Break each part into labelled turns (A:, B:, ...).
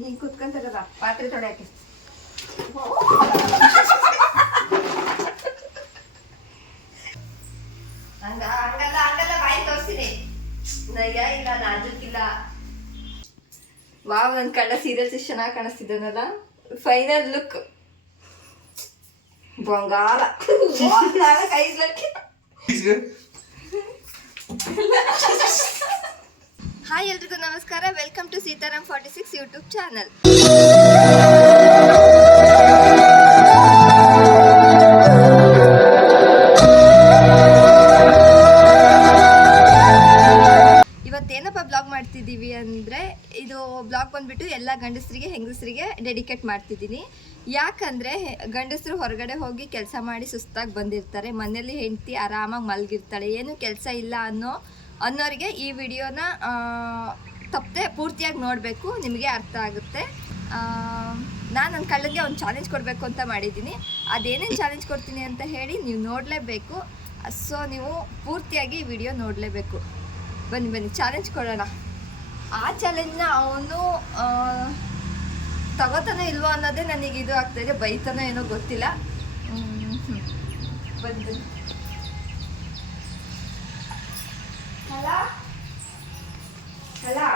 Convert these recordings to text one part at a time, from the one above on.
A: ಹಿಂಗೆ ಹಿಂಗೆ ಕುತ್ಕೊಂತಾರಲ್ಲ ಪಾತ್ರೆ ತೊಳೆಯಕ್ಕೆ. ಹಂಗ ಹಂಗಲ್ಲ ಹಂಗಲ್ಲ ಬಾಯಿ ತೋರಿಸಿದೆ ನಯ್ಯ ಇಲ್ಲ ನಾಜುಕಿಲ್ಲ. ವಾವ್ ನನ್ನ ಕಳ್ಳ ಸೀರಿಯಲ್ಸ್ ಎಷ್ಟು ಚೆನ್ನಾಗಿ ಕಾಣಿಸ್ತಿದ್ದಾನಲ್ಲ? ಫೈನಲ್ ಲುಕ್ ಬಂಗಾರ. ಕೈ ಹಾಯ್ ಎಲ್ರಿಗೂ ನಮಸ್ಕಾರ. Welcome to Sitaram forty six YouTube channel ಇವತ್ತೇನಪ್ಪ blog ಮಾಡ್ತಿದ್ದೀವಿ ಅಂದರೆ, ಇದು ಬ್ಲಾಗ್ ಬಂದ್ಬಿಟ್ಟು ಎಲ್ಲ ಗಂಡಸರಿಗೆ, ಹೆಂಗಸರಿಗೆ ಡೆಡಿಕೇಟ್ ಮಾಡ್ತಿದ್ದೀನಿ. ಯಾಕಂದರೆ, ಗಂಡಸರು ಹೊರಗಡೆ ಹೋಗಿ ಕೆಲಸ ಮಾಡಿ ಸುಸ್ತಾಗಿ ಬಂದಿರ್ತಾರೆ. ಮನೆಯಲ್ಲಿ ಹೆಂಡತಿ ಆರಾಮಾಗಿ ಮಲಗಿರ್ತಾಳೆ. ಏನು ಕೆಲಸ ಇಲ್ಲ ಅನ್ನೋ ಅನ್ನೋರಿಗೆ ಈ ವಿಡಿಯೋನ ತಪ್ಪದೆ ಪೂರ್ತಿಯಾಗಿ ನೋಡಬೇಕು, ನಿಮಗೆ ಅರ್ಥ ಆಗುತ್ತೆ. ನಾನು ನನ್ನ ಕಳ್ಳಿಗೆ ಒಂದು ಚಾಲೆಂಜ್ ಕೊಡಬೇಕು ಅಂತ ಮಾಡಿದ್ದೀನಿ. ಅದೇನೇನು ಚಾಲೆಂಜ್ ಕೊಡ್ತೀನಿ ಅಂತ ಹೇಳಿ ನೀವು ನೋಡಲೇಬೇಕು. ಸೊ ನೀವು ಪೂರ್ತಿಯಾಗಿ ಈ ವಿಡಿಯೋ ನೋಡಲೇಬೇಕು. ಬನ್ನಿ ಬನ್ನಿ ಚಾಲೆಂಜ್ ಕೊಡೋಣ. ಆ ಚಾಲೆಂಜ್ನ ಅವನು ತಗೋತಾನೋ ಇಲ್ವೋ ಅನ್ನೋದೇ ನನಗೆ ಇದು ಆಗ್ತಾಯಿದೆ ಬೈತಾನೋ ಏನೋ ಗೊತ್ತಿಲ್ಲ. ಬನ್ನಿ ಬನ್ನಿ. Hello hello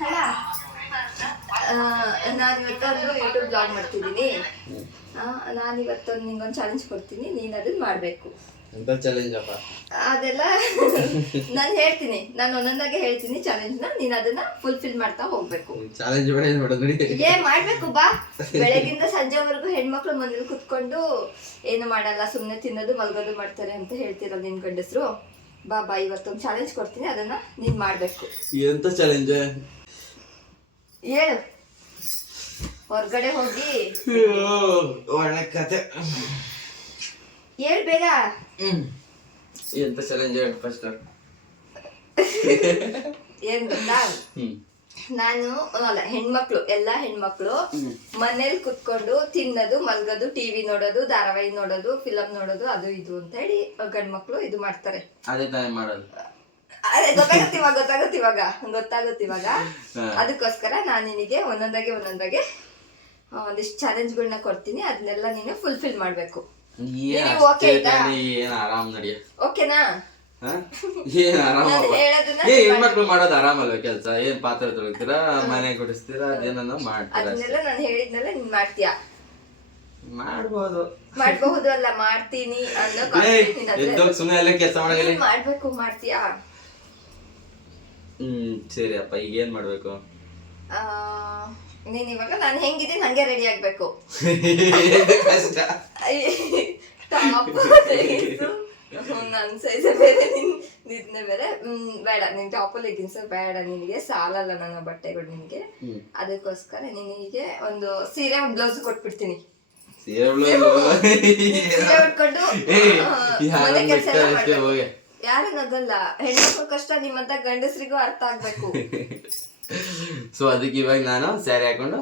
A: Hello? ನಾನು ಇವತ್ತೊಂದು ಯೂಟ್ಯೂಬ್ ಬ್ಲಾಗ್ ಮಾಡ್ತಿದ್ದೀನಿ. ನಾನು ಇವತ್ತೊಂದು ನಿಂಗೊಂದು ಚಾಲೆಂಜ್ ಕೊಡ್ತೀನಿ. ನೀನು ಅದನ್ನು ಮಾಡಬೇಕು.
B: ಎಂತ ಚಾಲೆಂಜ್ ಅಪ್ಪ?
A: ಅದೆಲ್ಲ ನಾನು ಹೇಳ್ತೀನಿ. ನಾನು ಒಂದೊಂದಾಗೆ ಹೇಳ್ತೀನಿ ಚಾಲೆಂಜ್ನ. ನೀನು ಅದನ್ನ ಫುಲ್ಫಿಲ್ ಮಾಡ್ತಾ ಹೋಗ್ಬೇಕು.
B: ಚಾಲೆಂಜ್ ಬೇಡ ಏನ್ ನೋಡಿ
A: ಏ ಮಾಡ್ಬೇಕು ಬಾ. ಬೆಳಗಿಂದ ಸಂಜೆವರೆಗೂ ಹೆಣ್ಮಕ್ಳು ಮನೇಲಿ ಕುತ್ಕೊಂಡು ಏನು ಮಾಡಲ್ಲ ಸುಮ್ಮನೆ ತಿನ್ನೋದು ಮಲ್ಗೋದು ಮಾಡ್ತಾರೆ ಅಂತ ಹೇಳ್ತಿರೋ ನಿನ್ ಗಂಡಸ್ರು. ಬಾ ಬಾ ಇವತ್ತೊಂದು ಚಾಲೆಂಜ್ ಕೊಡ್ತೀನಿ. ಅದನ್ನ ನೀನ್ ಮಾಡ್ಬೇಕು.
B: ಎಂತ ಚಾಲೆಂಜ್
A: ಹೇಳು. ಹೊರ್ಗಡೆ ಹೋಗಿ
B: ಒಳ್ಳೆ ಕತೆ.
A: ಹೇಳ್ ಬೇಗ.
B: ಹ್ಮ್. ಎಂತ ಚಾಲೆಂಜ್ ಹೇಳಿ ಫಸ್ಟ್
A: ಏನ್ ಗೊತ್ತಾ?
B: ಹ್ಮ್.
A: ನಾನು ಅಲ್ಲ ಹೆಣ್ಮಕ್ಳು ಎಲ್ಲಾ ಹೆಣ್ಮಕ್ಳು ಮನೇಲಿ ಕುತ್ಕೊಂಡು ತಿನ್ನೋದು ಮಲ್ಗೋದು ಟಿವಿ ನೋಡೋದು ಧಾರಾವಾಹಿ ನೋಡೋದು ಫಿಲಂ ನೋಡೋದು ಅದು ಇದು ಅಂತ ಹೇಳಿ ಗಂಡ್ಮಕ್ಳು ಇದು ಮಾಡ್ತಾರೆ.
B: ಅದೇ ತಾನೇ ಮಾಡೋದು.
A: ಅದೇ ಗೊತ್ತಾಗುತ್ತೆ ಇವಾಗ ಗೊತ್ತಾಗುತ್ತೆ ಇವಾಗ ಗೊತ್ತಾಗುತ್ತೆ ಇವಾಗ. ಅದಕ್ಕೋಸ್ಕರ ನಾನು ನಿನಗೆ ಒಂದೊಂದಾಗೆ ಒಂದೊಂದಾಗೆ ಒಂದಿಷ್ಟು ಒಂದಿಷ್ಟು ಚಾಲೆಂಜ್ಗಳನ್ನ ಕೊಡ್ತೀನಿ. ಅದನ್ನೆಲ್ಲ ನೀನು ಫುಲ್ಫಿಲ್ ಮಾಡ್ಬೇಕು.
B: ಏನ್ ಆರಾಮ್ ನಡಿಯ
A: ಓಕೆನಾ?
B: ಏನ್ ಆರಾಮ ಏ ಹೆಣ್ಮಕ್ಳು ಮಾಡೋದು ಆರಾಮಲ್ವ ಕೆಲ್ಸ? ಏನ್ ಪಾತ್ರೆ ತೊಳಿತೀರಾ ಮನೆ ಗುಡಿಸ್ತೀರಾ ಅದೇನೋ ಮಾಡ್ತೀರಾ.
A: ಅದನ್ನೆಲ್ಲ ನಾನು ಹೇಳಿದ್ನೆಲ್ಲ ನೀನ್ ಮಾಡ್ತೀಯಾ?
B: ಮಾಡ್ಬೋದು.
A: ಮಾಡಬಹುದು ಅಲ್ಲ ಮಾಡ್ತೀನಿ ಅನ್ನೋ
B: ಎದ್ದೋಗ್ ಸುಮ್ನೆ ಅಲ್ಲೇ ಕೆಲ್ಸ ಮಾಡಗಲಿ.
A: ಮಾಡ್ಬೇಕು ಮಾಡ್ತೀಯಾ?
B: ಹ್ಮ್ ಸರಿ ಅಪ್ಪ ಈಗ ಏನ್ ಮಾಡ್ಬೇಕು?
A: ಆ, ನೀನ್ ಇವಾಗ ನಾನು ಹೆಂಗಿದ್ದೀನಿ ಹಂಗೆ ರೆಡಿ ಆಗ್ಬೇಕು.
B: ಕಷ್ಟ
A: ಟಾಪ್ ನನ್ನ ಸೈಜ್ ಬೇರೆ ನಿನ್ ನಿದ್ನೆ ಬೇರೆ. ಹ್ಮ್ ಬೇಡ ನಿನ್ ಟಾಪ್ ಸರ್ ಬೇಡ ನಿನಗೆ. ಸಾಲಲ್ಲ ನನ್ನ ಬಟ್ಟೆಗಳು ನಿನಗೆ. ಅದಕ್ಕೋಸ್ಕರ ನಿನಗೆ ಒಂದು ಸೀರೆ ಒಂದು ಬ್ಲೌಸ್ ಕೊಟ್ಬಿಡ್ತೀನಿ. ಸೀರೆ.
B: ಹೋಗಿ.
A: ಯಾರು ನಗಲ್ಲ. ಹೆಣ್ಮಕ್ಳು ಕಷ್ಟ ನಿಮ್ಮಂತ ಗಂಡಸ್ರಿಗೂ ಅರ್ಥ ಆಗ್ಬೇಕು.
B: ಸೊ ಅದಕ್ಕೆ ಇವಾಗ ನಾನು ಸ್ಯಾರಿ ಹಾಕೊಂಡು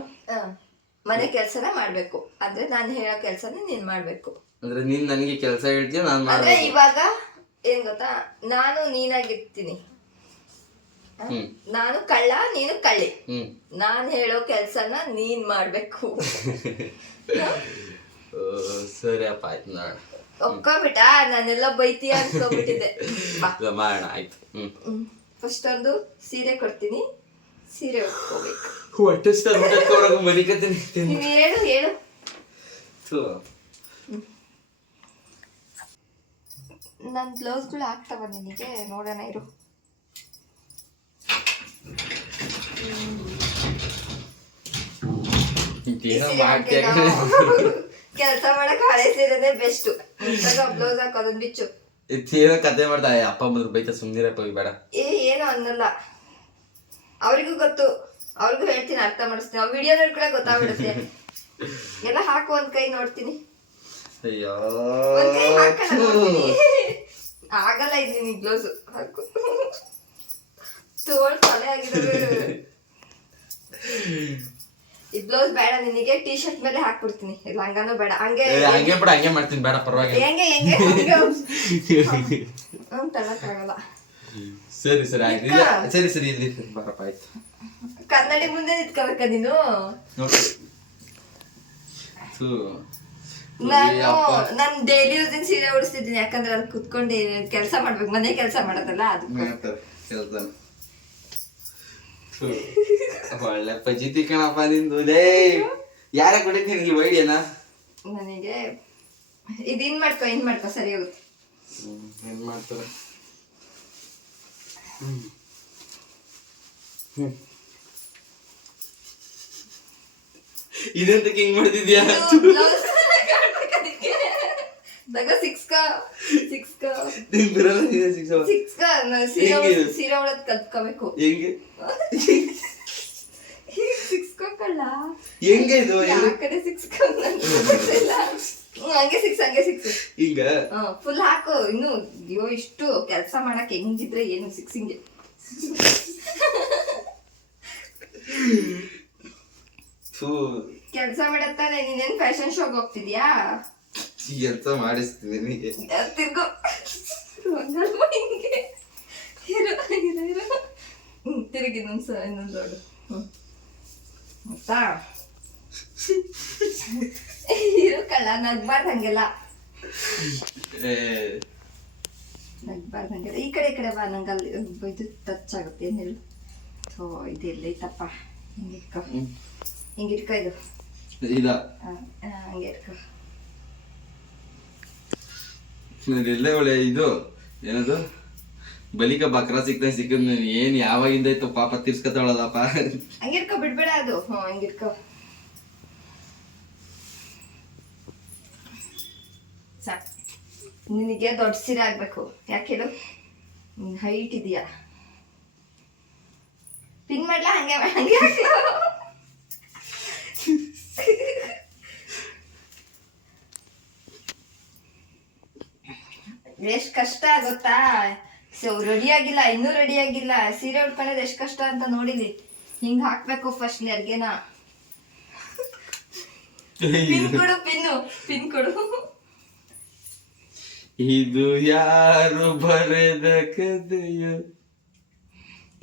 A: ಮನೆ ಕೆಲಸನೇ ಮಾಡ್ಬೇಕು. ಅಂದ್ರೆ ನಾನು ಹೇಳೋ ಕೆಲಸನೇ ನೀನ್ ಮಾಡ್ಬೇಕು.
B: ಅಂದ್ರೆ ನೀನ್ ನನಗೆ ಕೆಲಸ ಹೇಳ್ತೀಯ ನಾನು
A: ಅಂದ್ರೆ
B: ಮಾಡ್ಬೇಕು.
A: ಇವಾಗ ಏನ್ ಗೊತ್ತಾ? ನಾನು ನೀನಾಗಿರ್ತೀನಿ. ನಾನು ಕಳ್ಳ ನೀನು ಕಳ್ಳಿ.
B: ಹ್ಮ್.
A: ನಾನ್ ಹೇಳೋ ಕೆಲ್ಸನ ನೀನ್ ಮಾಡ್ಬೇಕು.
B: ಓ, ಸರಿ ಅಪ್ಪ ಆಯ್ತು ನೋಡ
A: ಒಪ್ಕೊಬಿಟ್ಟ? ನಾನೆಲ್ಲ ಬೈತೀಯ ಅನ್ಕೊಂಡ್ಬಿಟ್ಟಿದ್ದೆ ಬಾ.
B: ಮಾಡೋಣ ಆಯ್ತು. ಹ್ಮ್.
A: ಫಸ್ಟ್ ಒಂದು ಸೀರೆ ಕೊಡ್ತೀನಿ. ಸೀರೆ ಉಟ್ಕೋಬೇಕು.
B: ಹೊಟ್ಟಿಸ್ತಾರೆ ಹೊರಗೆ ಮನಿಕತ್ತೀನಿ
A: ನೀನ್ ಹೇಳು ಹೇಳು. ನನ್ ಬ್ಲೌಸ್ಗಳು ಆಗ್ತಾವ ನಿನಗೆ ನೋಡೋಣ ಇರು.
B: ಏನೋ ಮಾಡ್ತೀಯ?
A: ಕೆಲಸ ಮಾಡಕ್ ಹಳೆ ಸೀರೆನೆ ಬೆಸ್ಟ್. ಬ್ಲೌಸ್ ಹಾಕೋದೊಂದು ಬಿಚ್ಚು.
B: ಏನೋ ಕತೆ ಮಾಡ್ತಾ ಅಪ್ಪ ಬಂದ್ರು ಬೈತಾ ಸುಮ್ನಿರಪ್ಪ ಈಗ ಬೇಡ
A: ಏ ಏನು ಅನ್ನಲ್ಲ. ಅವ್ರಿಗೂ ಗೊತ್ತು. ಅವ್ರಿಗೂ ಹೇಳ್ತೀನಿ ಅರ್ಥ ಮಾಡಿಸ್ತೀನಿ. ಅವ್ರ ವಿಡಿಯೋ ಕೂಡ ಗೊತ್ತಾಗ್ಬಿಡುತ್ತೆ. ಎಲ್ಲ ಹಾಕು ಒಂದ್ ಕೈ ನೋಡ್ತೀನಿ.
B: ಅಯ್ಯೋ.
A: ಒಂದ್ ಕೈ ಹಾಕಲ್ಲ ನೋಡ್ತೀನಿ. ಆಗಲ್ಲ ಇದು ನಿನಗೆ ಬ್ಲೌಸ್ ಹಾಕು. ತೋಳ್ ತಲೆ ಆಗಿರೋದು. ಈ ಬ್ಲೌಸ್ ಬೇಡ ನಿನಗೆ ಟೀ ಶರ್ಟ್ ಮೇಲೆ ಹಾಕ್ಬಿಡ್ತೀನಿ. ಲಂಗಾನು ಬೇಡ. ಹಂಗೆ
B: ಏ, ಹಂಗೆ ಬಿಡ ಹಂಗೆ ಮಾಡ್ತೀನಿ. ಬೇಡ ಪರವಾಗಿಲ್ಲ.
A: ಹೆಂಗೆ ಹೆಂಗೆ ಹಂಗೆ. ಹ್ಮ್ ತಗೊಳಕ್ಕಾಗಲ್ಲ
B: ಸರಿ ಸರಿ ಆಯ್ತು. ಇಲ್ಲ, ಸರಿ ಸರಿ ಇಲ್ಲಿ ಬರಪ್ಪ ಆಯ್ತು.
A: ಕನ್ನಡಿ ಮುಂದೆ ನಿಂತ್ಕೋಬೇಕ ನೀನು?
B: ನೋಡಿ.
A: ನಾನು. ನಾನು ಡೈಲಿ ಯೂಸಿನ ಸೀರೆ ಉಡಿಸ್ತಿದ್ದೀನಿ ಯಾಕಂದ್ರೆ ಅಲ್ಲಿ ಕುತ್ಕೊಂಡು ಕೆಲಸ ಮಾಡ್ಬೇಕು. ಮನೆ ಕೆಲಸ ಮಾಡೋದಲ್ಲ ಅದು.
B: ಒಳ್ಳೆ ಪಜಿತಿ ಕಣಪ್ಪ ನಿಂದು. ಲೇ ಯಾರ ಕೊಟ್ಟಿದ್ದೀನಿ ಇಲ್ಲಿ ವೈಡಿಯನ
A: ನನಗೆ ಇದೇನ್ ಮಾಡ್ಕೊ ಏನ್ ಮಾಡ್ಕೊ ಸರಿ ಹೋಗುತ್ತೆ.
B: ಏನ್ ಮಾಡ್ತಾರೆ? ಇದೆಂತಕ್ಕೆ ಹಿಂಗ್ ಮಾಡ್ತಿದ್ಯಾ?
A: ಸಿಕ್ಸ್ ಕ ಸಿಕ್ಸ್ ಕ.
B: ನಿಂಗ್ ಬರಲ್ಲ ನೀನೇ ಶಿಕ್ಷೆ ಮಾಡು.
A: ಸಿಕ್ಸ್ ಕ ನಾವ್ ಸೀರೆ? ಸೀರೆ ಉಡೋದ್ ಕಲ್ತ್ಕೋಬೇಕು
B: ಹೆಂಗೆ?
A: ಸಿಕ್ಸ್ ಕಲ್ಲ
B: ಹೆಂಗೆ ಇದು?
A: ಯಾವ? ಕಡೆ ಸಿಕ್ಸ್ ಕ? ಹಂಗೆ ಸಿಕ್ಸ್ ಹಂಗೆ ಸಿಕ್ಸ್.
B: ಹಿಂಗ?
A: ಫುಲ್ ಹಾಕು. ಇನ್ನು ಅಯ್ಯೋ ಇಷ್ಟು ಕೆಲಸ ಮಾಡಕ್ ಹೆಂಗಿದ್ರೆ ಏನು ಸಿಕ್ಸ್ ಹಿಂಗೆ. ಕೆಲಸ ಮಾಡತ್ತಾನೆ ನೀನೇನ್ ಫ್ಯಾಷನ್ ಶೋಗೆ ಹೋಗ್ತಿದ್ಯಾ?
B: ಕೆಲಸ ಮಾಡಿಸ್ತೀನಿ
A: ತಿರ್ಗೋ. ಹಿಂಗೆ. ಇರು ಇರು ಇರು. ತಿರುಗಿ ಇನ್ನೊಂದು ಸ ಇನ್ನೊಂದು ನೋಡು. ಗೊತ್ತಾ? ಇರು ಕಳ್ಳ ನಗ್ಬಾರ್ದು ಹಂಗೆಲ್ಲ ನಗ್ಬಾರ್ದು ಹಂಗೆಲ್ಲ ಈ ಕಡೆ ಈ ಕಡೆ ಬಾ ನಂಗಲ್ಲಿ ಇದು ಟಚ್ ಆಗುತ್ತೆ ಏನು ಹೇಳು? ಇದು ಇದು ಎಲ್ಲೈತಪ್ಪ ಹಿಂಗೆ ಇಟ್ಕೋ. ಹಿಂಗೆ ಇಟ್ಕೋ ಇದು. ಹಂಗೆ ಇಟ್ಕೊ.
B: ಎಲ್ಲೇ ಒಳ್ಳೆ ಇದು? ಏನದು? ಬಲಿಕ ಬಕ್ರ ಸಿಕ್ತ ಸಿಕ್ಕದ್ ಏನ್ ಯಾವಾಗಿಂದ ಇತ್ತು ಪಾಪ ತಿರ್ಸ್ಕತಾಳದಪ್ಪ
A: ಹಂಗೆ ಇಟ್ಕೋ ಬಿಡ್ಬೇಡ ಅದು. ಹ್ಞೂ ಹಂಗೆ ಸಾಕು. ನಿನಗೆ ದೊಡ್ಡ ಸೀರೆ ಆಗ್ಬೇಕು ಯಾಕೆ ಹೇಳು? ಹೈಟ್ ಇದೆಯಾ? ಪಿನ್ ಮಾಡ್ಲಾ? ಹಂಗೆ ಹಂಗೆ ಎಷ್ಟು ಕಷ್ಟ ಗೊತ್ತಾ? ರೆಡಿ ಆಗಿಲ್ಲ ಇನ್ನೂ ರೆಡಿ ಆಗಿಲ್ಲ. ಸೀರೆ ಉಟ್ಕೊಳ್ಳೋದು ಎಷ್ಟ್ ಕಷ್ಟ ಅಂತ ನೋಡಿಲಿ ಹಿಂಗ್ ಹಾಕ್ಬೇಕು ಫಸ್ಟ್ ಅರ್ಗೆನ ಪಿನ್ ಕೊಡು ಪಿನ್ನು ಪಿನ್ ಕೊಡು.
B: ಇದು ಯಾರು ಬರೆದ ಕದೆಯು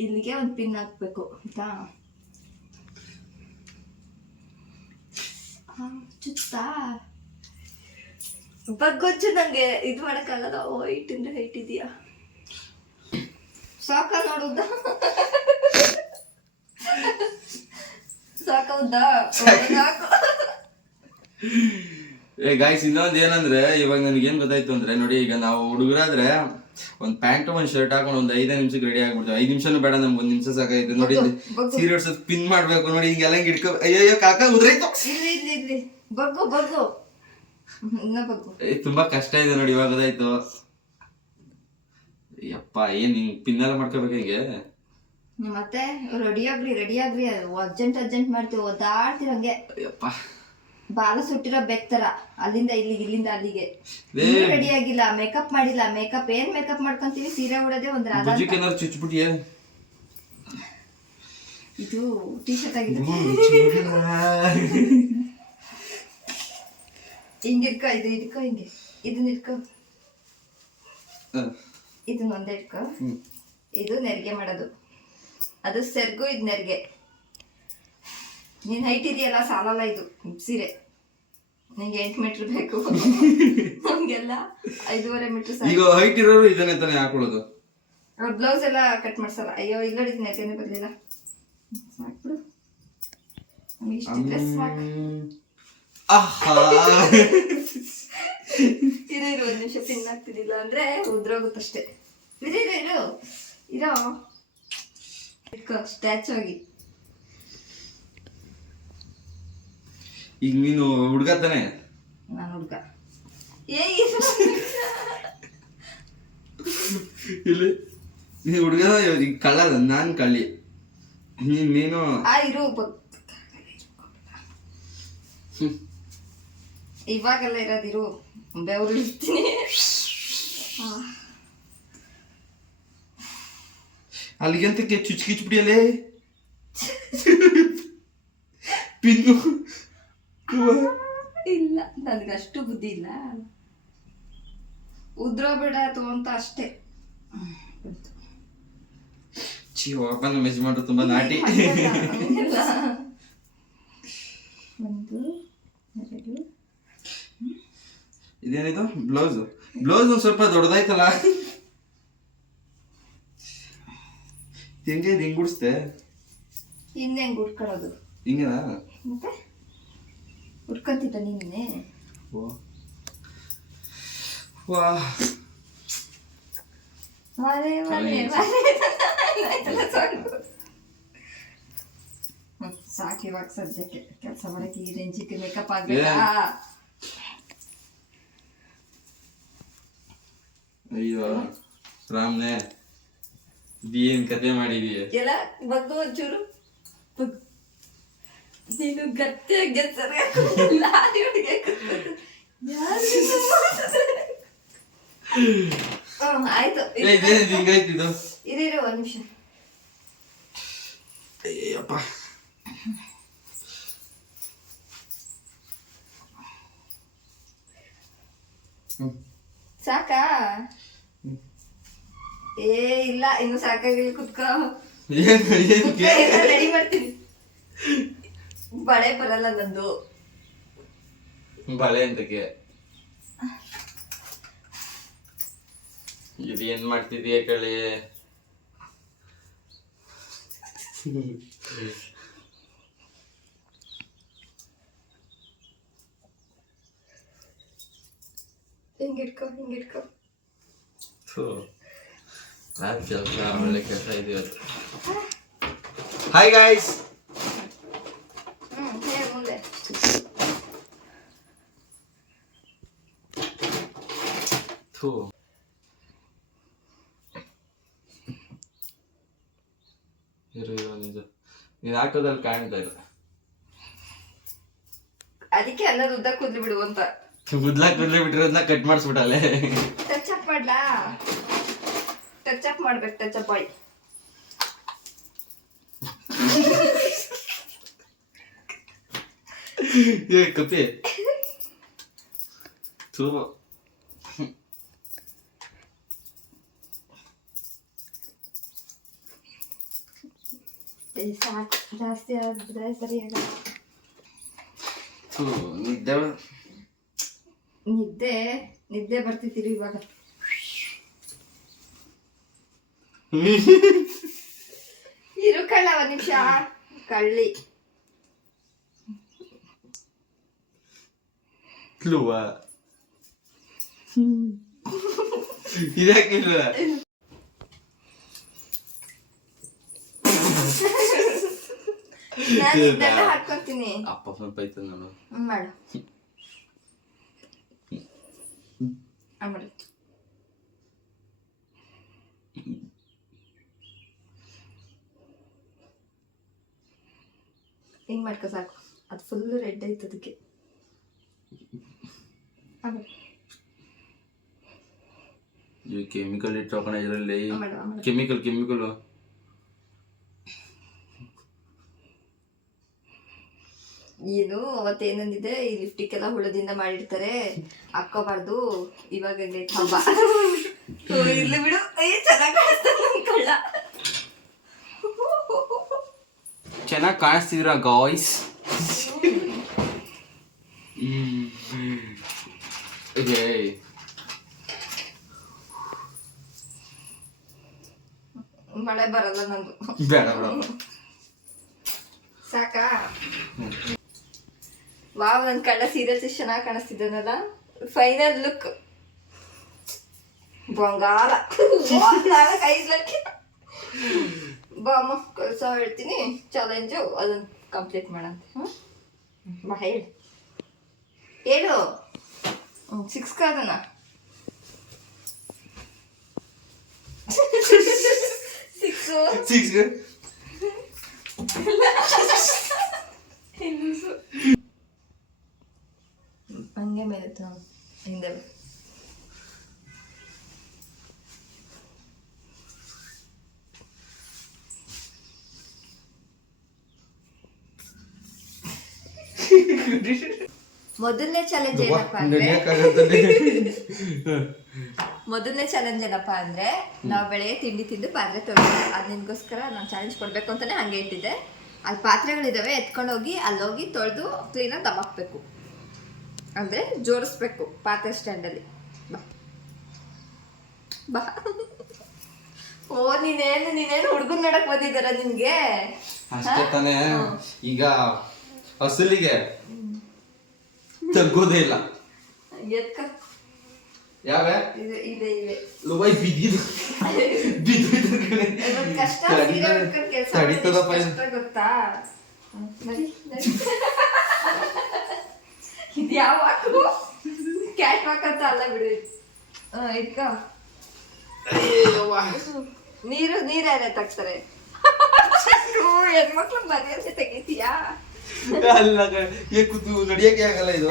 A: ಇಲ್ಲಿಗೆ ಒಂದು ಪಿನ್ ಹಾಕ್ಬೇಕು, ಆಯ್ತಾ? ಚುತ್ತಾ ಬಗ್ಗೊಚ್ಚು ನಂಗೆ, ಇದು ಮಾಡಕ್ಕಾಗಲ್ಲ. ವೈಟ್ ಇಂದ ಹೈಟ್ ಇದೆಯಾ? ಸಾಕ ನೋಡುದ ಸಾಕೌದಾ ಸಾಕು
B: ಏ ಗಾಯ್ಸ್ ಇನ್ನೊಂದ್ ಏನಂದ್ರೆ ಇವಾಗ ನನಗೆ ಏನ್ ಗೊತ್ತಾಯ್ತು ಅಂದ್ರೆ ನೋಡಿ ಈಗ ನಾವು ಹುಡುಗರಾದ್ರೆ ಒಂದ್ ಪ್ಯಾಂಟ್ ಒಂದ್ ಶರ್ಟ್ ಹಾಕೊಂಡು ಒಂದ್ ಐದೇ ನಿಮಿಷಕ್ಕೆ ರೆಡಿ ಆಗ್ಬಿಡ್ತೀವಿ. ಐದ್ ನಿಮಿಷನೂ ಬೇಡ ನಮ್ಗೆ ಒಂದ್ ನಿಮಿಷ ಸಾಕಾಯ್ತು. ನೋಡಿ. ಸೀರೆ ಪಿನ್ ಮಾಡ್ಬೇಕು. ನೋಡಿ ಹಿಂಗೆಲ್ಲ ಹಿಂಗ್ ಹಿಡ್ಕೊ ಅಯ್ಯೋ ಕಾಕ ಉದ್ರೈತು
A: ಬಗ್ಗು ಬಗ್ಗು.
B: ತುಂಬಾ ಕಷ್ಟ ಇದೆ ನೋಡಿ ಇವಾಗ ಗೊತ್ತಾಯ್ತು. ಯಪ್ಪ ಏನ್ ಹಿಂಗ್ ಪಿನ್ ಎಲ್ಲ ಮಾಡ್ಕೋಬೇಕು ಹಿಂಗೆ?
A: ಮತ್ತೆ ರೆಡಿ ಆಗ್ರಿ ರೆಡಿ ಆಗ್ರಿ. ಅರ್ಜೆಂಟ್ ಅರ್ಜೆಂಟ್ ಮಾಡ್ತೀವಿ. ಒದ್ದಾಡ್ತೀವಿ ಹಂಗೆ.
B: ಯಪ್ಪ.
A: ಬಾಲ ಸುಟ್ಟಿರೋ ಬೆಕ್ ತರ. ಅಲ್ಲಿಂದ ಇಲ್ಲಿಗೆ ಇಲ್ಲಿಂದ ಅಲ್ಲಿಗೆ. ರೆಡಿ ಆಗಿಲ್ಲ. ಮೇಕಪ್ ಮಾಡಿಲ್ಲ. ಮೇಕಪ್ ಏನ್ ಮೇಕಪ್ ಮಾಡ್ಕೊಂತೀವಿ? ಸೀರೆ ಉಡೋದೇ ಒಂದ್ ರಾಧ ಇದು ಟೀ ಶರ್ಟ್ ಆಗಿದೆ ಹಿಂಗ್ ಇಟ್ಕೋ ಇದು ಇಟ್ಕೋ ಹಿಂಗೆ ಇದನ್ನ ಇಟ್ಕೋ ಇದನ್ನ ಒಂದೇ ಇಟ್ಕೋ ಇದು ನೆರಿಗೆ ಮಾಡೋದು. ಅದು ಸೆರ್ಗು ಇದು ನೆರಿಗೆ. ನೀನ್ ಹೈಟ್ ಇದೆಯಲ್ಲ ಸಾಲಲ್ಲ ಇದು. ಸೀರೆ. ನಿಂಗೆ ಎಂಟು ಮೀಟರ್ ಬೇಕು. ನಮ್ಗೆಲ್ಲ ಐದೂವರೆ ಮೀಟರ್ ಸಾಕು
B: ಈಗ ಹೈಟ್ ಇರೋರು ಇದನ್ನೇ ತಾನೇ ಹಾಕೊಳ್ಳೋದು?
A: ಅವ್ರ ಬ್ಲೌಸ್ ಎಲ್ಲ ಕಟ್ ಮಾಡ್ಸಲ್ಲ. ಅಯ್ಯೋ ಇಲ್ಲ ಇದು ನೆಟ್ಟೇನೆ ಬರಲಿಲ್ಲ. ಸಾಕ್ಬಿಡು. ಇರು ಇರು ಒಂದು ನಿಮಿಷ ಪಿನ್ ಆಗ್ತಿದ್ದಿಲ್ಲ ಅಂದ್ರೆ ಉದ್ರೋಗುತ್ತಷ್ಟೇ. ಇರು ಇರು ಇರು. ಸ್ಟ್ಯಾಚು ಆಗಿ.
B: ಈಗ ನೀನು ಹುಡ್ಗ ತಾನೆ?
A: ನಾನು ಹುಡ್ಗ.
B: ಇಲ್ಲಿ ನೀನು ಹುಡುಗ ಈಗ ಕಳ್ಳ ನಾನ್ ಕಳ್ಳಿ. ನೀ ನೀನು
A: ಆ ಇರು ಇವಾಗೆಲ್ಲ ಇರೋದಿರು ಬೆವರು ಇರ್ತೀನಿ
B: ಅಲ್ಲಿಗೆಂತಕ್ಕೆ ಚುಚ್ ಕಿಚ್ಬಿಡಿಯಲೇ ಪಿನ್ನು
A: ಇಲ್ಲ ನನಗೆ ಅಷ್ಟು ಬುದ್ಧಿ ಇಲ್ಲ. ಉದ್ರೋ ಬೇಡ ತಗೊಂತ ಅಷ್ಟೇ.
B: ಚಿ ನಮ್ಮ ಮೆಸ್ ಮಾಡ್ರು ತುಂಬಾ ನಾಟಿ.
A: ಒಂದು ಎರಡು.
B: ಇದೇನಿದು? ಬ್ಲೌಸ್. ಬ್ಲೌಸ್ ಒಂದ್ ಸ್ವಲ್ಪ ದೊಡ್ಡದಾಯ್ತಲ್ಲ. ಹೆಂಗೆ ಇದು ಹಿಂಗ್ ಗುಡಿಸ್ದೆ
A: ಹಿಂಗೆ ಹೆಂಗ್ ಗುಡ್ಕೊಳ್ಳೋದು
B: ಹಿಂಗೇನಾ?
A: ಮತ್ತೆ? ಉಟ್ಕೊಂತಿದ್ದ ನಿನ್ನೆ
B: ಓ ವಾ
A: ಸಾಕು ಹ್ಮ್, ಸಾಕು ಇವಾಗ ಸದ್ಯಕ್ಕೆ ಕೆಲಸ ಮಾಡಕ್ಕೆ ಈ ರೇಂಜಿಗೆ ಮೇಕಪ್ ಆಗ್ಬೇಕಾ
B: ಅಯ್ಯೋ ರಾಮ್ನೇ ಏನ್ ಕತೆ ಮಾಡಿದೀಯ
A: ಎಲ್ಲ ಬಗ್ಗು ಒಂಚೂರು ಬಗ್ಗು. ನೀನು ಗಟ್ಟಿಯಾಗಿ ಸರಿಯಾಗಿ ಲಾರಿ? ಆಯ್ತು. ಇರೀರಿ ಒಂದ್ ನಿಮಿಷ.
B: ಅಯ್ಯಪ್ಪ.
A: ಸಾಕಾ? ಏ ಇಲ್ಲ ಇನ್ನು ಸಾಕಾಗಿಲ್ಲ ಕುತ್ಕೋ. ರೆಡಿ ಮಾಡ್ತೀನಿ. ಬಳೆ ಬರಲ್ಲ ನಂದು.
B: ಬಳೆ ಅಂತಕ್ಕೆ. ಇದು ಏನ್ ಮಾಡ್ತಿದೀಯ ಕಳಿ?
A: ಹಿಂಗಿಟ್ಕೋ ಹಿಂಗಿಟ್ಕೋ.
B: ಕೆಲಸ ಒಳ್ಳೆ ಕೆಲಸ ಇದೆ ಇವತ್ತು ಹಾಯ್ ಗಾಯ್ಸ್
A: ಹ್ಮ್ ಹೇಳು ಮುಂದೆ
B: ಥೂ ಇರು ಇರು ನಿಜ ನೀನ್ ಹಾಕೋದ್ರಲ್ಲಿ ಕಾಣ್ತಾ ಇಲ್ಲ.
A: ಅದಕ್ಕೆ ಅನ್ನೋದು ಉದ್ದ ಕೂದ್ಲು ಬಿಡು ಅಂತ.
B: ಗುದ್ಲಾ ಕುದ್ಲೆ ಬಿಟ್ಟಿರೋದನ್ನ ಕಟ್ ಮಾಡಿಸ್ಬಿಟ್ಟಲ್ಲೇ
A: ಟಚ್ ಅಪ್ ಮಾಡ್ಲಾ? ಟಚ್ ಅಪ್ ಮಾಡ್ಬೇಕು ಟಚ್ ಅಪ್ ಆಯ್
B: ಏ ಕಪಿ. ಥೂ
A: ಸಾಕು ಜಾಸ್ತಿ ಆದ್ರೆ ಸರಿಯಾಗಲ್ಲ
B: ನಿದ್ದೆ
A: ನಿದ್ದೆ ನಿದ್ದೆ ಬರ್ತಿದ್ದೀರಿ ಇವಾಗ ಇರು ಕಳ್ಳ ಒಂದ್ ನಿಮಿಷ ಕಳ್ಳಿ
B: ಕ್ಲೂವ
A: ಹಾಕ್ಕೊಂತೀನಿ
B: ಅಪ್ಪ ಐತದ ನಾನು
A: ಮಾಡು ಹಂಗ್ ಮಾಡು. ಹಿಂಗ್ ಮಾಡ್ಕೊ ಸಾಕು. ಅದು ಫುಲ್ ರೆಡ್ ಐತೆ ಅದಕ್ಕೆ ಮಾಡು.
B: ಕೆಮಿಕಲ್ ಇಟ್ಟು ಹಾಕೋಣ ಇದರಲ್ಲಿ. ಕೆಮಿಕಲ್ ಕೆಮಿಕಲ್
A: ಏನು ಅವತ್ತೇನಂದಿದೆ ಈ ಲಿಫ್ಟಿಕ್ ಎಲ್ಲ ಹುಳದಿಂದ ಮಾಡಿರ್ತಾರೆ. ಹಾಕೋಬಾರ್ದು ಇವಾಗ ಹೆಂಗೈತೆ ಹಬ್ಬ ಇರ್ಲಿ ಬಿಡು. ಏ ಚೆನ್ನಾಗಿ ಕಾಣಿಸ್ತದೆ ನನ್ ಕಳ್ಳ.
B: ಚೆನ್ನಾಗಿ ಕಾಣಿಸ್ತಿದ್ರ ಗಾಯ್ಸ್
A: ಮಳೆ ಬರಲ್ಲ ನಂದು.
B: ಬೇಡ ಬೇಡ.
A: ಸಾಕಾ? ವಾವ್ ನನ್ ಕಳ್ಳ ಸೀರಿಯಲ್ಸ್ ಎಷ್ಟು ಚೆನ್ನಾಗಿ ಕಾಣಿಸ್ತಿದ್ದಾನಲ್ಲ ಫೈನಲ್ ಲುಕ್ ಬಂಗಾರ. ಲಕ್ಷ. ಬಾಮ್ಮ ಕೆಲಸ ಹೇಳ್ತೀನಿ. ಚಾಲೆಂಜು ಅದನ್ನು ಕಂಪ್ಲೀಟ್ ಮಾಡಂತೆ. ಬಾ ಹೇಳು. ಹೇಳು. ಸಿಕ್ಸ್ ಕಾದನ ಸಿಕ್ಸ್
B: ಸಿಕ್ಸ್
A: ಹಂಗೆ ಮೇಲೆ ಹಿಂದೆ. ಮೊದಲನೇ ಚಾಲೆಂಜ್ ಏನಪ್ಪಾ ಅಂದ್ರೆ ಮೊದಲನೇ ಚಾಲೆಂಜ್ ಏನಪ್ಪಾ ಅಂದ್ರೆ ನಾವು ಬೆಳಗ್ಗೆ ತಿಂಡಿ ತಿಂದು ಪಾತ್ರೆ ತೊಳೆದು ಅದ್ ನಿನ್ಗೋಸ್ಕರ ನಾನು ಚಾಲೆಂಜ್ ಕೊಡ್ಬೇಕು ಅಂತಾನೆ ಹಂಗೆ ಇಟ್ಟಿದ್ದೆ. ಅಲ್ಲಿ ಪಾತ್ರೆಗಳಿದಾವೆ ಎತ್ಕೊಂಡು ಹೋಗಿ ಅಲ್ಲೋಗಿ ತೊಳೆದು ಕ್ಲೀನಾಗಿ ದಮಾಕ್ಬೇಕು ಅಂದ್ರೆ ಜೋಡಿಸ್ಬೇಕು ಪಾತ್ರೆ ಸ್ಟ್ಯಾಂಡಲ್ಲಿ ಬಾ. ಬಾ. ಓ ನೀನೇನು ನೀನೇನು ಹುಡುಗನ್ ನೋಡಕ್ ಬಂದಿದ್ದಾರ ನಿನ್ಗೆ
B: ಅಷ್ಟೇ ತಾನೇ. ಈಗ ಹಸಲಿಗೆ ತಗ್ಗೋದೇ ಇಲ್ಲ.
A: ಎತ್ಕ
B: ಯಾವೆ?
A: ಇದೆ ಇದೆ ಇದೆ.
B: ಲೋಬೈ ಬಿದ್ದಿದ್ದು. ಬಿದ್ದು
A: ಇವತ್ತು ಕಷ್ಟ ಸೀರೆ ಉಟ್ಕೊಂಡ್ ಕೆಲ್ಸ
B: ತಡಿತದಪ್ಪ
A: ಗೊತ್ತಾ? ನಡಿ. ಇದು ಯಾವ ಕ್ಯಾಟ್ ವಾಕ್ ಅಂತ ಅಲ್ಲ ಬಿಡು. ಇದ್ಕ. ನೀರು ನೀರು ತಗ್ತಾರೆ ಹೆಣ್ಮಕ್ಳು ಮರ್ಯಾದೆ ತೆಗಿತೀಯಾ?
B: ಅಲ್ಲ ಏ ಕೂತು ನಡಿಯಕ್ಕೆ ಆಗಲ್ಲ ಇದು.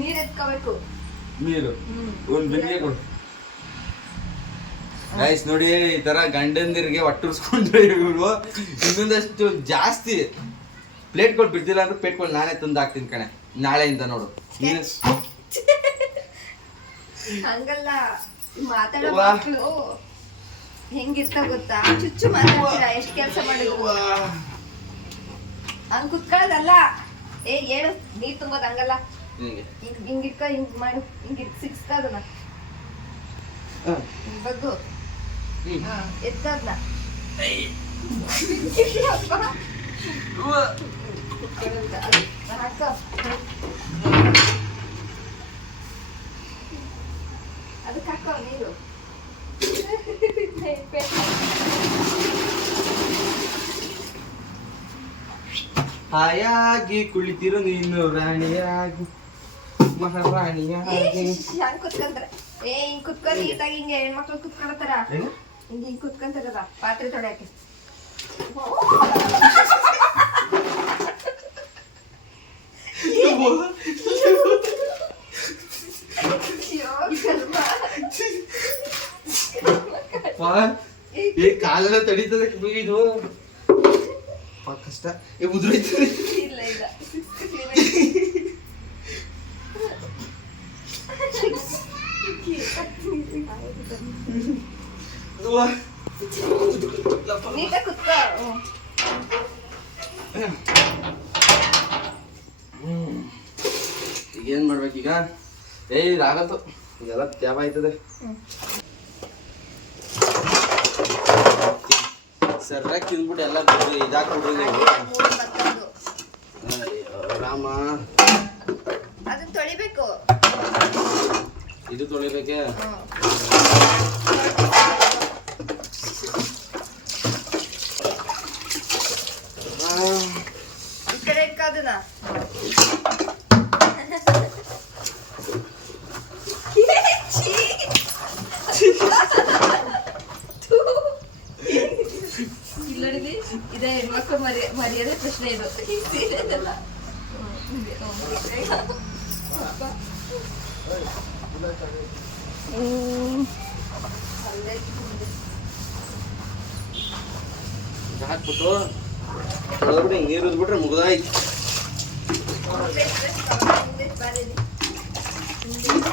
A: ನೀರು ಎತ್ಕೋಬೇಕು.
B: ನೀರು. ಒಂದು ಒಂದ್ ಕೊಡು. ಗೈಸ್ ನೋಡಿ ಈ ತರ ಗಂಡಂದಿರಿಗೆ ಒಟ್ಟುರ್ಸ್ಕೊಂಡ್ರೆ ಇವರು ಇನ್ನೊಂದಷ್ಟು ಜಾಸ್ತಿ. ಪ್ಲೇಟ್ಗಳು ಬಿಡ್ದಿಲ್ಲ ಅಂದ್ರೆ ಪ್ಲೇಟ್ಗಳು ನಾನೇ ತಂದು ಹಾಕ್ತೀನಿ ಕಣೆ. ನಾಳೆಯಿಂದ ನೋಡು. ನೀನು
A: ಹಂಗಲ್ಲ ಮಾತಾಡೋ
B: ಓ
A: ಮಕ್ಳು ಹೆಂಗಿರ್ತಾವ ಗೊತ್ತಾ? ಚುಚ್ಚು ಮಾತಾಡ್ತೀರಾ? ಎಷ್ಟು ಕೆಲಸ ಮಾಡಿದ್ರು? ಹಂಗ್ ಕುತ್ಕೊಳ್ಳೋದಲ್ಲ. ಏ ಹೇಳು ನೀರ್ ತುಂಬೋದ್ ಹಂಗಲ್ಲ. ಹಿಂಗ್ ಹಿಂಗ್ ಇಟ್ಕೊ ಹಿಂಗ್ ಮಾಡು. ಹಿಂಗ್ ಇಟ್ ಸಿಕ್ಸ್ಕದನ್ನ ಬಗ್ಗು ಎತ್ತದ್ನ. ಅದಕ್ಕೆ ಹಾಕೋ ನೀರು
B: ಹಾಯಾಗಿ ಕುಳಿತಿರು ನೀನು ರಾಣಿಯಾಗಿ ಮಹಾರಾಣಿಯಾಗಿ.
A: ಹಂಗ್ ಕುತ್ಕೊಂತಾರೆ ಏ ಹಿಂಗ್ ಕುತ್ಕೊಂಡು ಈತಾಗ ಹಿಂಗೆ ಹೆಣ್ಮಕ್ಳು ಕುತ್ಕೊಳತಾರ? ಹಿಂಗೆ ಹಿಂಗ್ ಕುತ್ಕೊಂತಾರ ಪಾತ್ರೆ ತೊಳೆಯಕ್ಕೆ ಅಯ್ಯೋ, ಕರ್ಮ.
B: ವಾ, ಏ ಕಾಲೆಲ್ಲ ತಡೀತದೆ ಇದು ಪಾ, ಕಷ್ಟ ಏ ಉದುರೈತದೆ
A: ಇಲ್ಲ ಇಲ್ಲ
B: ವಾ.
A: ನೀಟಾಗಿ ಕುತ್ಕೋ ಹ್ಮ್.
B: ಹ್ಮ್. ಈಗ ಮಾಡ್ಬೇಕೀಗ ಏ ಇದಾಗತ್ತು ಇದೆಲ್ಲ ತ್ಯಾವ ಆಯ್ತದೆ. ಸರ್ರಾಗಿ ತಿಂದ್ಬಿಟ್ಟು ಎಲ್ಲ ಇದಾಕ್ಬಿಡ್ರಿ ನೀವು. ರಾಮ.
A: ಅದನ್ನ ತೊಳಿಬೇಕು.
B: ಇದು ತೊಳಿಬೇಕೆ
A: ಹ್ಮ್.
B: ಆ,
A: ಈ ಕಡೆ ಇಟ್ಕೋ ಅದನ್ನ ಥು. ಇಲ್ಲ ನೋಡಿ, ಇದೇ ಹೆಣ್ಮಕ್ಳು ಮರ್ಯ ಮರ್ಯಾದೆ ಪ್ರಶ್ನೆ ಇದು ಈ ಸೀರೆದೆಲ್ಲ. ಹ್ಮ್, ಇದೆ, ಹ್ಮ್, ಇದೆ. ಅಪ್ಪ. ಹ್ಮ್. ಅಲ್ಲೇ ಇದೆ.
B: ಇದು ಹಾಕ್ಬಿಟ್ಟು ತೊಳೆದ್ಬಿಟ್ಟು ಹಿಂಗೆ ನೀರು ಉದ್ಬಿಟ್ರೆ ಮುಗ್ದಾಯ್ತು
A: ಹಿಂದೆ ಹಿಂದೆ ಬಾರಿ ಇಲ್ಲಿ. ಹಿಂದೆ.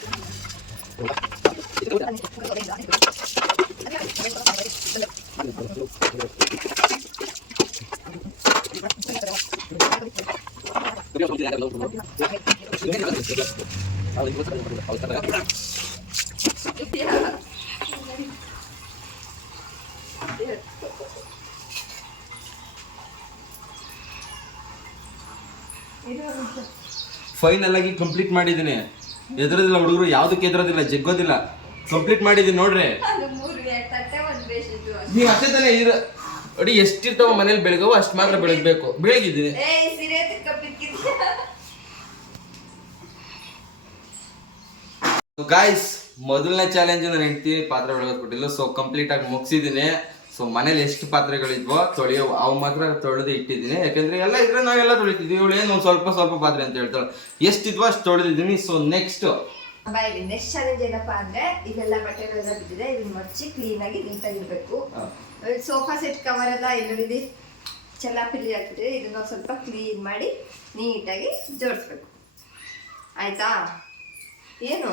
B: ಫೈನಲ್ ಆಗಿ ಕಂಪ್ಲೀಟ್ ಮಾಡಿದ್ದೀನಿ. ಎದುರೋದಿಲ್ಲ ಹುಡುಗರು ಯಾವ್ದಕ್ಕೆ ಎದುರೋದಿಲ್ಲ ಜಗ್ಗೋದಿಲ್ಲ. ಕಂಪ್ಲೀಟ್ ಮಾಡಿದ್ದೀನಿ ನೋಡ್ರಿ. ನೀವು ಅಷ್ಟೇ ತಾನೇ ಇರ ಅಡಿ ಎಷ್ಟಿರ್ತಾವ ಮನೇಲಿ ಬೆಳಗವು ಅಷ್ಟು ಮಾತ್ರ ಬೆಳಗ್ಬೇಕು. ಬೆಳಗಿದ್ದೀನಿ. ಗಾಯ್ಸ್ ಮೊದಲನೇ ಚಾಲೆಂಜ್ ನಾನು ಹೆಂಡ್ತಿ ಪಾತ್ರೆ ಬೆಳಗೋದು ಕೊಟ್ಟಿಲ್ಲ ಸೊ ಕಂಪ್ಲೀಟ್ ಆಗಿ ಮುಗಿಸಿದ್ದೀನಿ. ಸೊ ಮನೇಲಿ ಎಷ್ಟು ಪಾತ್ರೆಗಳಿದ್ವೋ ತೊಳೆಯೋ ಅವು ಮಾತ್ರ ತೊಳೆದು ಇಟ್ಟಿದ್ದೀನಿ. ಯಾಕಂದ್ರೆ ಎಲ್ಲ ಇದ್ರೆ ನಾವೆಲ್ಲ ತೊಳಿತಿದ್ವಿ. ಇವಳು ಏನು ಒಂದು ಸ್ವಲ್ಪ ಸ್ವಲ್ಪ ಪಾತ್ರೆ ಅಂತ ಹೇಳ್ತಾಳೆ. ಎಷ್ಟಿದ್ವೋ ಅಷ್ಟು ತೊಳೆದಿದ್ದೀನಿ. ಸೊ ನೆಕ್ಸ್ಟ್
A: ಬಾಯ್ಲಿ ನೆಕ್ಸ್ಟ್ ಚಾಲೆಂಜ್ ಏನಪ್ಪಾ ಅಂದ್ರೆ ಇದೆಲ್ಲ ಬಟ್ಟೆಗಳೆಲ್ಲ ಬಿದ್ದಿದೆ. ಇದನ್ನ ಮಡಚಿ ಕ್ಲೀನ್ ಆಗಿ ನೀಟಾಗಿ ಇಡಬೇಕು. ಸೋಫಾ ಸೆಟ್ ಕವರ್ ಎಲ್ಲ ಇಲ್ಲಿ ಚೆಲ್ಲಾಪಿಲ್ಲಿ ಆಗ್ತಿದೆ ಇದನ್ನ ಸ್ವಲ್ಪ ಕ್ಲೀನ್ ಮಾಡಿ ನೀಟಾಗಿ ಜೋಡಿಸ್ಬೇಕು. ಆಯ್ತಾ? ಏನು?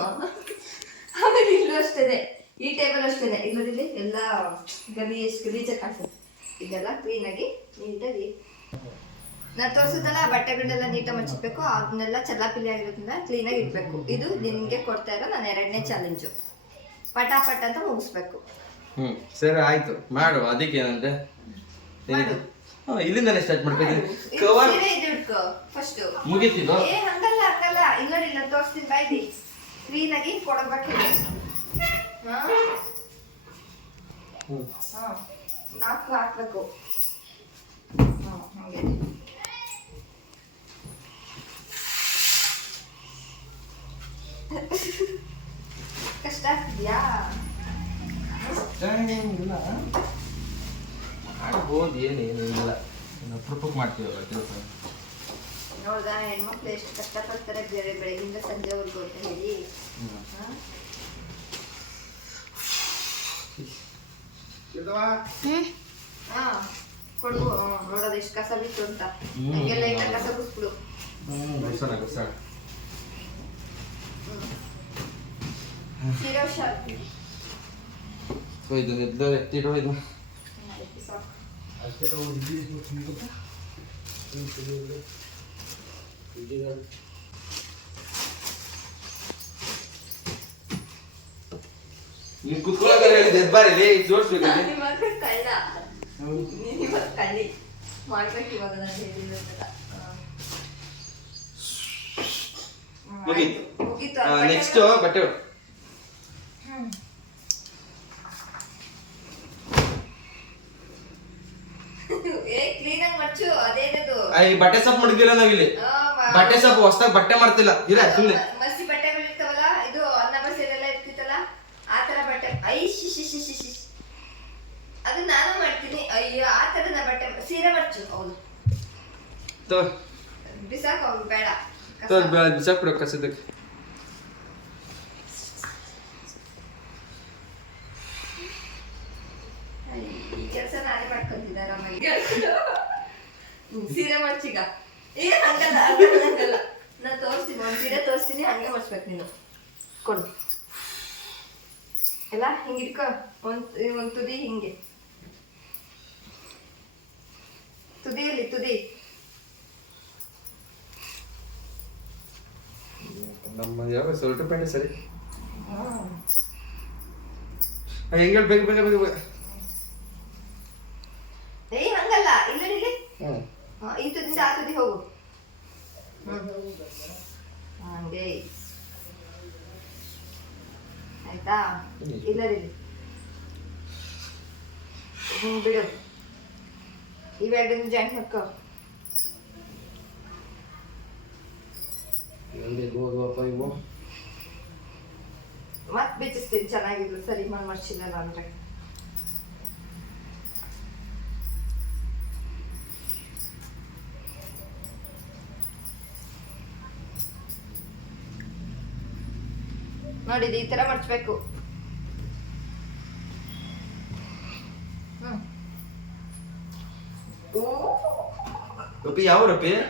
A: ಆಮೇಲೆ ಇಲ್ಲೂ ಅಷ್ಟೇನೆ. ಈ ಟೇಬಲ್ ಅಷ್ಟೇನೆ. ಇಲ್ಲದಿಲ್ಲಿ ಎಲ್ಲ ಗಲೀಜ್ ಗಲೀಜಾಗಿ ಕಾಣಿಸುತ್ತೆ ಇದೆಲ್ಲ ಕ್ಲೀನಾಗಿ ನೀಟಾಗಿ. ನಾ ತೋರಿಸಿದಲ್ಲ ಬಟ್ಟೆಗಳನ್ನೆಲ್ಲ ನೀಟಾಗಿ ಮಚ್ಚಿಬೇಕು ಅದನ್ನೆಲ್ಲ ಚಲ್ಲಾಪಿಲ್ಲಿ ಆಗಿರೋದ್ರಿಂದ ಕ್ಲೀನಾಗಿ ಇಡಬೇಕು. ಇದು ನಿನಗೆ ಕೊಡ್ತಾ ಇರೋ ನನ್ನ ಎರಡನೇ ಚಾಲೆಂಜು ಪಟಾಪಟ್ ಅಂತ ಮುಗಿಸ್ಬೇಕು.
B: ಹ್ಮ್ ಸರಿ ಆಯ್ತು. ಮಾಡು ಅದಕ್ಕೇನಂತೆ
A: ಮಾಡು.
B: ಇಲ್ಲಿಂದಲೇ ಸ್ಟಾರ್ಟ್ ಮಾಡ್ಬೇಕು. ಕವರ್
A: ಫಸ್ಟ್
B: ಮುಗೀತಿದ್ದು
A: ಏ ಹಂಗಲ್ಲ ಹಂಗಲ್ಲ. ಇಲ್ಲ ಇಲ್ಲ ತೋರಿಸ್ತೀನಿ ಬಾಯ್ಲಿ ಕ್ಲೀನಾಗಿ ಕೊಡಬೇಕು ಹಾಕು ಹಾಕ್ಬೇಕು ಹಾ ಹಾಗೆ ಕಷ್ಟ ಆಗ್ತಿದ್ಯಾ
B: ಏನಿಲ್ಲ ಮಾಡ್ಬೋದು ಏನೇನು ಇಲ್ಲ ಅಪರೂಪಕ್ಕೆ ಮಾಡ್ತೀವಲ್ಲ ಕೆಲಸ
A: ನೋಡ್ದ ಹೆಣ್ಮಕ್ಳು ಎಷ್ಟು ಕಷ್ಟಪಡ್ತಾರೆ ಬೇರೆ ಬೆಳಗಿಂದ ಸಂಜೆವರೆಗೂ ಅಂತ ಹೇಳಿ ಹಾ? ಹಾ ಕೊಡು ಹ್ಮ್, ನೋಡೋದು ಎಷ್ಟು ಕಸ ಬಿತ್ತು ಅಂತ.
B: ಹ್ಮ್.
A: ಹಂಗೆ ಲೈಟಾಗಿ ಕಸ ಬಿಸ್ಬಿಡು.
B: ಗುಡ್ಸೋಣ ಗುಡ್ಸೋಣ
A: ಸೀರೆ ಹುಷಾರ್
B: ಸೊ ಇದನ್ನ ಎದ್ದು ಎತ್ತಿಡು ಇದು.
A: ಸಾಕು.
B: ನೀನು ಕುತ್ಕೊಳ್ಳೋದಾರೆ ಹೇಳಿದ್ದು ಎದ್ದು ಬಾರಿ ಇಲ್ಲಿ ಜೋಡಿಸ್ಬೇಕು
A: ನಿಮ್ಮ ಮಗ ಕಳ್ಳ. ನೀನ್ ಇವಾಗ ಕಳ್ಳಿ. ಮಾಡ್ಬೇಕು ಇವಾಗ ನಾನು ಹೇಳಿರೋದೆಲ್ಲ
B: ಮುಗೀತು.
A: ಮುಗೀತು. ಬಟ್ಟೆ
B: ನೆಕ್ಸ್ಟ್ ಬಟ್ಟೆ ಬಟ್ಟೆ ಸೊಪ್ಪು ಮಡಗಿಲ್ಲ ನಾವಿಲ್ಲಿ ಬಟ್ಟೆ ಸೊಪ್ಪು ಹೊಸ್ದಾಗಿ ಬಟ್ಟೆ ಮಾಡ್ತಿಲ್ಲ. ಇರ ಸುಮ್ಮನೆ
A: ನಾನು ಮಾಡ್ತೀನಿ. ಅಯ್ಯೋ ಆ ತರದ ಬಟ್ಟೆ ಸೀರೆ ಮರ್ಚು ಹೌದು.
B: ತೋ.
A: ಬಿಸಾಕ ಹೋಗು ಬೇಡ ಬೇಡ
B: ತೋ ಬೇಡ ಕಸದಕ್ಕೆ
A: ಕೆಲಸ ನಾನೇ ಮಾಡ್ಕೊಂತಿದ್ದೆ ಆರಾಮಾಗಿ ಹ್ಮ್, ಸೀರೆ ಮರ್ಚಿಗ ಏ ಹಂಗಲ್ಲ ಹಂಗಲ್ಲ, ಹಂಗಲ್ಲ. ನಾ ತೋರಿಸ್ತೀನಿ ಒಂದು ಸೀರೆ ತೋರಿಸ್ತೀನಿ ಹಂಗೆ ಮರ್ಚ್ಬೇಕು ನೀನು. ಕೊಡು. ಎಲ್ಲ ಹಿಂಗೆ ಇಟ್ಕೊ. ಒಂದು ಒಂದು ತುದಿ ಹಿಂಗೆ. ತುದಿಯಲ್ಲಿ ತುದಿ
B: ನಮ್ಮ ಯಾವ ಸ್ವಲ್ಪ ಪ್ಯಾಂಟ್ ಸರಿ ಹೆಂಗೆ ಹೇಳಿ ಬೇಗ ಬೇಗ ಬೇಗ ಬೇಗ
A: ಏ ಹಂಗಲ್ಲ ಇಲ್ಲ ಇಲ್ಲಿ
B: ಹ್ಞೂ
A: ಹಾ, ಈ ತುದಿಯಿಂದ ಆ ತುದಿ ಹೋಗು ಹಂಗೆ ಆಯ್ತಾ ಇಲ್ಲ ಇಲ್ಲಿ ಹಿಂಗ್ ಬಿಡು
B: ಹೋಗುವಪ್ಪ ಇವು
A: ಮತ್ ಬಿಚ್ಚಿಸ್ತೀನಿ ಚೆನ್ನಾಗಿಲ್ಲ ಸರಿ ಮಾಡಿ ಮರ್ಚಿಲ್ಲ ಅಂದ್ರೆ ನೋಡಿ ಇದು ಈ ತರ ಮರ್ಚ್ಬೇಕು
B: tapi ya
A: udah pilih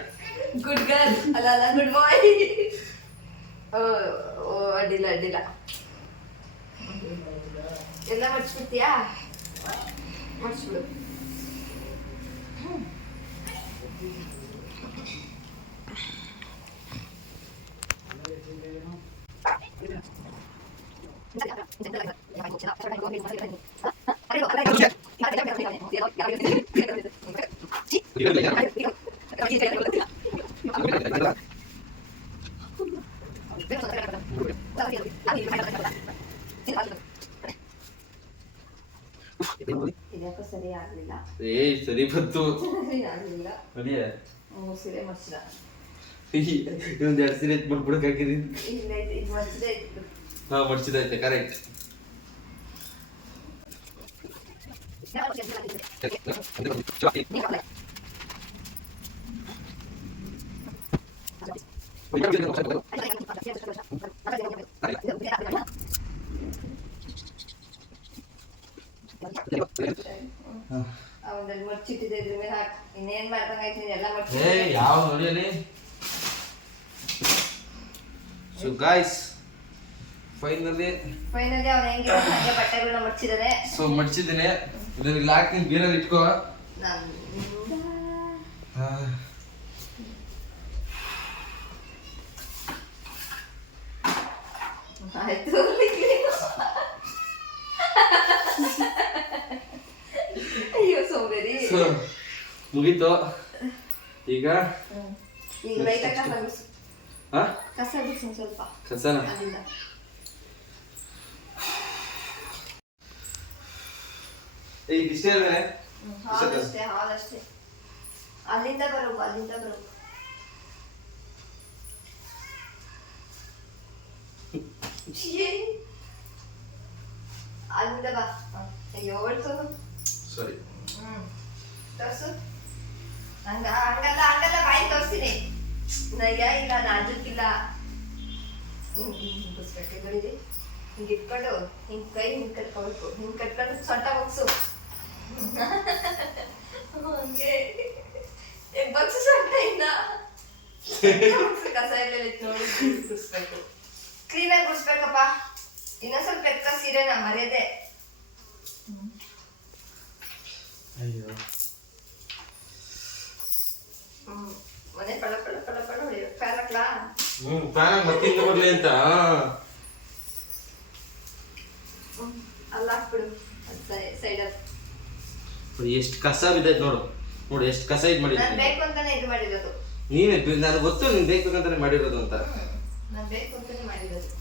A: good girl. Alala good boy. Oh oh adila adila. Ella much fit ya. ಸರಿ ಆಗ್ಲಿಲ್ಲ
B: ಏ ಸರಿ ಬಂತು
A: ಸರಿ ಆಗ್ಲಿಲ್ಲ
B: ಅದೇ
A: ಓ ಸರಿ ಮಚ್ಚಲ
B: ಇದೊಂದು ಎರಡು ಸೀರೆ
A: ಮಾಡ್ಬಿಡಕ್ ಹಾಕಿದಿ
B: ಹಾ ಮಡ್ಸಿದೈತೆ ಕರೆಕ್ಟ್
A: Thank.
B: ಯಾವ ನೋಡಿಯಲ್ಲಿ? ಸೊ ಗಾಯ್ಸ್ ಫೈನಲಿ
A: ಫೈನಲಿ ಅವ್ನು ಹೆಂಗೆ ಹಾಗೆ ಬಟ್ಟೆಗಳನ್ನ
B: ಸೊ ಮಡ್ಸಿದ್ದೀನಿ ಇದನ್ನ ಇಲ್ಲಿ ಹಾಕ್ತೀನಿ ಬೀರಲ್ಲಿ ಇಟ್ಕೋ
A: ಆಯ್ತು. ಅಯ್ಯೋ ಸೋಬೇರಿ
B: ಸೊ ಮುಗೀತು. ಈಗ?
A: ಈಗ ಕಸ ಗುಡ್ಸು
B: ಹಾ
A: ಕಸ ಗುಡ್ಸು ಸ್ವಲ್ಪ.
B: ಕಸನ?
A: ಅಲ್ಲಿಂದ.
B: ಈಗ ಇಷ್ಟೇ ಅಲ್ವೇ
A: ಹಾಲ್ ಅಷ್ಟೇ ಹಾಲ್ ಅಷ್ಟೇ ಅಲ್ಲಿಂದ ಬರೋದು ಅಲ್ಲಿಂದ ಬರೋದು ಅಲ್ಲಿಂದ ಬಾ. ಅಯ್ಯೋ ಹೊರ್ಟು
B: ಸರಿ
A: ಹ್ಮ್ ತೋರ್ಸು ಹಂಗ ಹಂಗಲ್ಲ ಹಂಗಲ್ಲ ಬಾಯಿ ತೋರಿಸ್ತೀನಿ ನಯ್ಯ ಇಲ್ಲ ನಾಜುಕಿಲ್ಲ ಹಿಂಗ್ ಹಿಂಗ್ ಮುಗಿಸ್ಬೇಕಿದೆ ಹಿಂಗ ಇಟ್ಕೊಂಡು ಹಿಂಗ್ ಕೈ ಹಿಂಗ್ ಕಟ್ಕೊಬೇಕು ಹಿಂಗ್ ಕಟ್ಕೊಂಡು ಸೊಂಟ ಬಗ್ಸು ಹಂಗೆ ಏ, ಬಗ್ಸು ಸೊಂಟ ಇನ್ನ ಕಸ ಎಲ್ಲ ನೋಡಿ ಕ್ಲೀನಾಗಿ ಗುಡಿಸ್ಬೇಕಪ್ಪ. ಇನ್ನೊಂದ್ ಸ್ವಲ್ಪ ಎತ್ತ ಸೀರೆನ ಮರ್ಯಾದೆ.
B: ಅಯ್ಯೋ.
A: ಹ್ಮ್. ಮನೆ ಪಳ ಪಳ ಪಳ ಪಳ ಹೊಡಿಬೇಕು. ಫ್ಯಾನ್ ಹಾಕ್ಲಾ?
B: ಹ್ಮ್ ಫ್ಯಾನ್ ಮತ್ತಿಂದ ಬರ್ಲಿ ಅಂತ.
A: ಹ್ಮ್ ಅಲ್ಲ ಹಾಕ್ಬಿಡು. ಸೈಡ್
B: ಎಷ್ಟು ಕಸ ಬಿದ್ದೈತೆ ನೋಡು. ನೋಡು ಎಷ್ಟು ಕಸ ಇದು
A: ನಾನು
B: ಮಾಡಿದ್ದೀನಿ
A: ಬೇಕು ಅಂತಾನೆ ಇದು ಮಾಡಿರೋದು.
B: ನೀನೇ ನನಗೆ ಗೊತ್ತು ನೀನ್ ಬೇಕಂತಾನೆ ಮಾಡಿರೋದು ಅಂತ.
A: ನಾನು ಬೇಕು ಅಂತಲೇ ಮಾಡಿರೋದು.